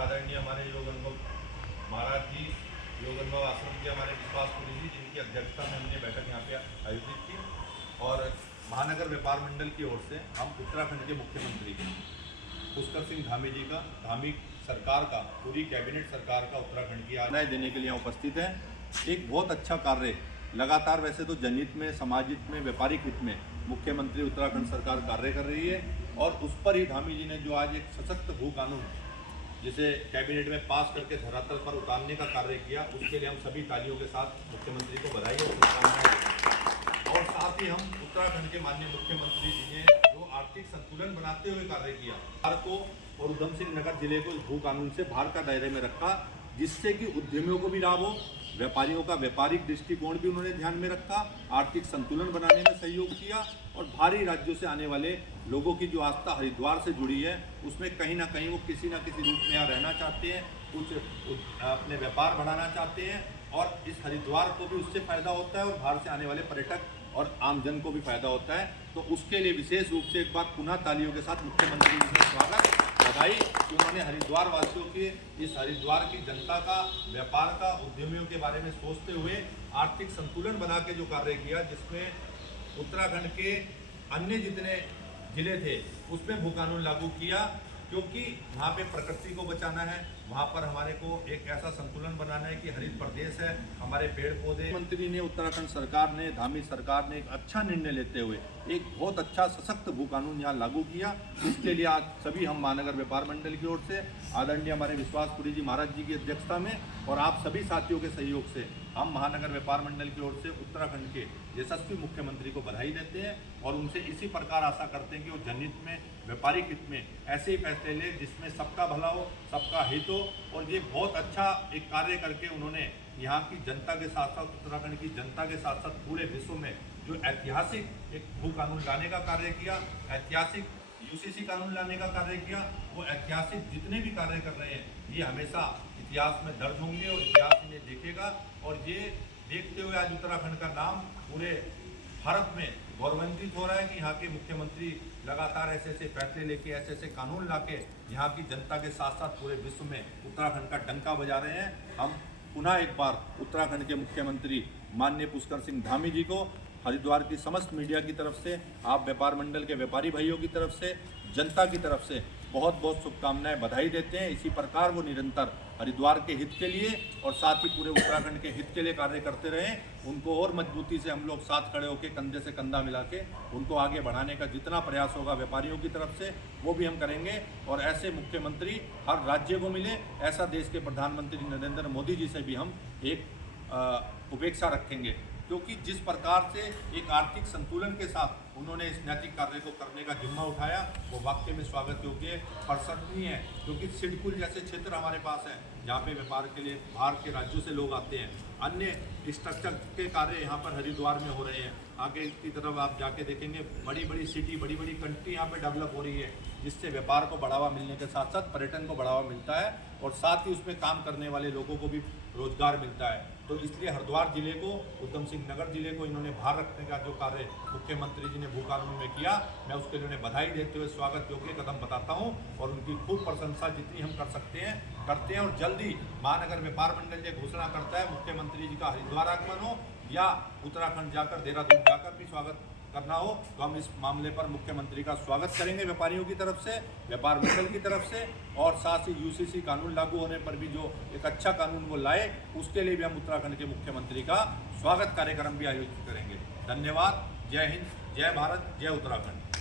आदरणीय हमारे योग अनुभव महाराज जी, योग अनुभव आश्रम के हमारे विश्वासपुरी जी, जिनकी अध्यक्षता में हमने बैठक यहाँ पे आयोजित की। और महानगर व्यापार मंडल की ओर से हम उत्तराखंड के मुख्यमंत्री पुष्कर सिंह धामी जी का, धामी सरकार का, पूरी कैबिनेट सरकार का उत्तराखंड की आज्ञा देने के लिए यहाँ उपस्थित हैं। एक बहुत अच्छा कार्य लगातार, वैसे तो जनहित में, समाज हित में, व्यापारिक हित में मुख्यमंत्री उत्तराखंड सरकार कार्य कर रही है। और उस पर ही धामी जी ने जो आज एक सशक्त भू कानून जिसे कैबिनेट में पास करके धरातल पर उतारने का कार्य किया, उसके लिए हम सभी तालियों के साथ मुख्यमंत्री को बधाई और शुभकामनाएं। और साथ ही हम उत्तराखंड के माननीय मुख्यमंत्री जी ने जो आर्थिक संतुलन बनाते हुए कार्य किया, बिहार को और उधम सिंह नगर जिले को भू कानून से बाहर का दायरे में रखा, जिससे कि उद्यमियों को भी लाभ हो, व्यापारियों का व्यापारिक दृष्टिकोण भी उन्होंने ध्यान में रखा, आर्थिक संतुलन बनाने में सहयोग किया। और बाहरी राज्यों से आने वाले लोगों की जो आस्था हरिद्वार से जुड़ी है, उसमें कहीं ना कहीं वो किसी न किसी रूप में यहाँ रहना चाहते हैं, कुछ अपने व्यापार बढ़ाना चाहते हैं, और इस हरिद्वार को भी उससे फायदा होता है और बाहर से आने वाले पर्यटक और आमजन को भी फायदा होता है। तो उसके लिए विशेष रूप से एक बार पुनः तालियों के साथ मुख्यमंत्री जी का स्वागत, बधाई कि उन्होंने हरिद्वार वासियों के, इस हरिद्वार की जनता का, व्यापार का, उद्यमियों के बारे में सोचते हुए आर्थिक संतुलन बना के जो कार्य किया, जिसमें उत्तराखंड के अन्य जितने जिले थे उसमें भू कानून लागू किया, क्योंकि वहाँ पे प्रकृति को बचाना है, वहाँ पर हमारे को एक ऐसा संतुलन बनाना है कि हरित प्रदेश है, हमारे पेड़ पौधे। मंत्री ने, उत्तराखंड सरकार ने, धामी सरकार ने एक अच्छा निर्णय लेते हुए एक बहुत अच्छा सशक्त भू कानून यहाँ लागू किया। इसके लिए आज सभी हम महानगर व्यापार मंडल की ओर से, आदरणीय हमारे विश्वासपुरी जी महाराज जी की अध्यक्षता में और आप सभी साथियों के सहयोग से हम महानगर व्यापार मंडल की ओर से उत्तराखंड के यशस्वी मुख्यमंत्री को बधाई देते हैं और उनसे इसी प्रकार आशा करते हैं कि वो जनहित में, व्यापारिक हित में ऐसे ही फैसले ले जिसमें सबका भला हो, सबका हित हो। और ये बहुत अच्छा एक कार्य करके उन्होंने यहाँ की जनता के साथ साथ, उत्तराखंड की जनता के साथ साथ पूरे विश्व में जो ऐतिहासिक एक भू कानून लाने का कार्य किया, ऐतिहासिक यूसीसी कानून लाने का कार्य किया, वो ऐतिहासिक जितने भी कार्य कर रहे हैं ये हमेशा इतिहास में दर्ज होंगे और इतिहास इन्हें देखेगा। और ये देखते हुए आज उत्तराखंड का नाम पूरे भारत में गौरवान्वित हो रहा है कि यहाँ के मुख्यमंत्री लगातार ऐसे ऐसे फैसले लेके, ऐसे ऐसे कानून लाके यहाँ की जनता के साथ साथ पूरे विश्व में उत्तराखंड का डंका बजा रहे हैं। हम पुनः एक बार उत्तराखंड के मुख्यमंत्री माननीय पुष्कर सिंह धामी जी को हरिद्वार की समस्त मीडिया की तरफ से, आप व्यापार मंडल के व्यापारी भाइयों की तरफ से, जनता की तरफ से बहुत बहुत शुभकामनाएं, बधाई देते हैं। इसी प्रकार वो निरंतर हरिद्वार के हित के लिए और साथ ही पूरे उत्तराखंड के हित के लिए कार्य करते रहें। उनको और मजबूती से हम लोग साथ खड़े होकर, कंधे से कंधा मिला के उनको आगे बढ़ाने का जितना प्रयास होगा व्यापारियों की तरफ से वो भी हम करेंगे। और ऐसे मुख्यमंत्री हर राज्य को मिले, ऐसा देश के प्रधानमंत्री नरेंद्र मोदी जी से भी हम एक उपेक्षा रखेंगे, क्योंकि जिस प्रकार से एक आर्थिक संतुलन के साथ उन्होंने इस नैतिक कार्य को करने का जिम्मा उठाया, वो वाकई में स्वागत योग्य, प्रशंसनीय है। क्योंकि सिडकुल जैसे क्षेत्र हमारे पास हैं जहाँ पे व्यापार के लिए बाहर के राज्यों से लोग आते हैं, अन्य स्ट्रक्चर के कार्य यहाँ पर हरिद्वार में हो रहे हैं। आगे की तरफ आप जाके देखेंगे, बड़ी बड़ी सिटी, बड़ी बड़ी कंट्री यहाँ पे डेवलप हो रही है, जिससे व्यापार को बढ़ावा मिलने के साथ साथ पर्यटन को बढ़ावा मिलता है और साथ ही उसमें काम करने वाले लोगों को भी रोजगार मिलता है। तो इसलिए हरिद्वार जिले को, उधम सिंह नगर जिले को इन्होंने बाहर रखने का जो कार्य मुख्यमंत्री जी ने भू कानून में किया, मैं उसके लिए उन्हें बधाई देते हुए स्वागत योग्य कदम बताता हूं और उनकी खूब प्रशंसा जितनी हम कर सकते हैं करते हैं। और जल्दी महानगर व्यापार मंडल ये घोषणा करता है मुख्यमंत्री जी का हरिद्वार आगमन हो या उत्तराखंड जाकर, देहरादून जाकर भी स्वागत करना हो, तो हम इस मामले पर मुख्यमंत्री का स्वागत करेंगे व्यापारियों की तरफ से, व्यापार मंडल की तरफ से। और साथ ही यूसीसी कानून लागू होने पर भी जो एक अच्छा कानून वो लाए, उसके लिए भी हम उत्तराखंड के मुख्यमंत्री का स्वागत कार्यक्रम भी आयोजित करेंगे। धन्यवाद। जय हिंद, जय भारत, जय उत्तराखंड।